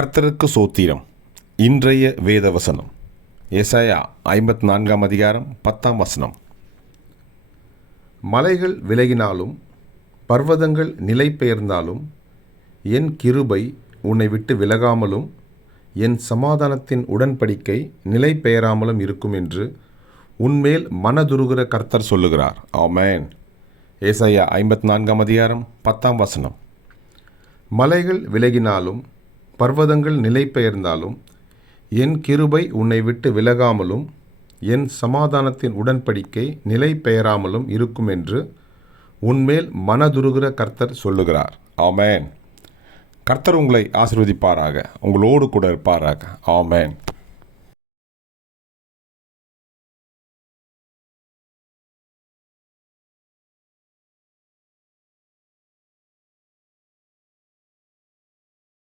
கர்த்தருக்கு சோத்திரம். இன்றைய வேத வசனம் ஏசாயா 54 அதிகாரம் 10 மலைகள் விலகினாலும் பர்வதங்கள் நிலை பெயர்ந்தாலும் என் கிருபை உன்னை விட்டு விலகாமலும் என் சமாதானத்தின் உடன்படிக்கை நிலை பெயராமலும் இருக்கும் என்று உன்மேல் மனதுருகிற கர்த்தர் சொல்லுகிறார். ஆமென். ஏசாயா 54 அதிகாரம் 10 மலைகள் விலகினாலும் பர்வதங்கள் நிலை பெயர்ந்தாலும் என் கிருபை உன்னை விட்டு விலகாமலும் என் சமாதானத்தின் உடன்படிக்கை நிலை பெயராமலும் இருக்கும் என்று உன்மேல் மனதுருகிற கர்த்தர் சொல்லுகிறார். ஆமென். கர்த்தர் உங்களை ஆசீர்வதிப்பாராக, உங்களோடு கூட இருப்பாராக. ஆமென்.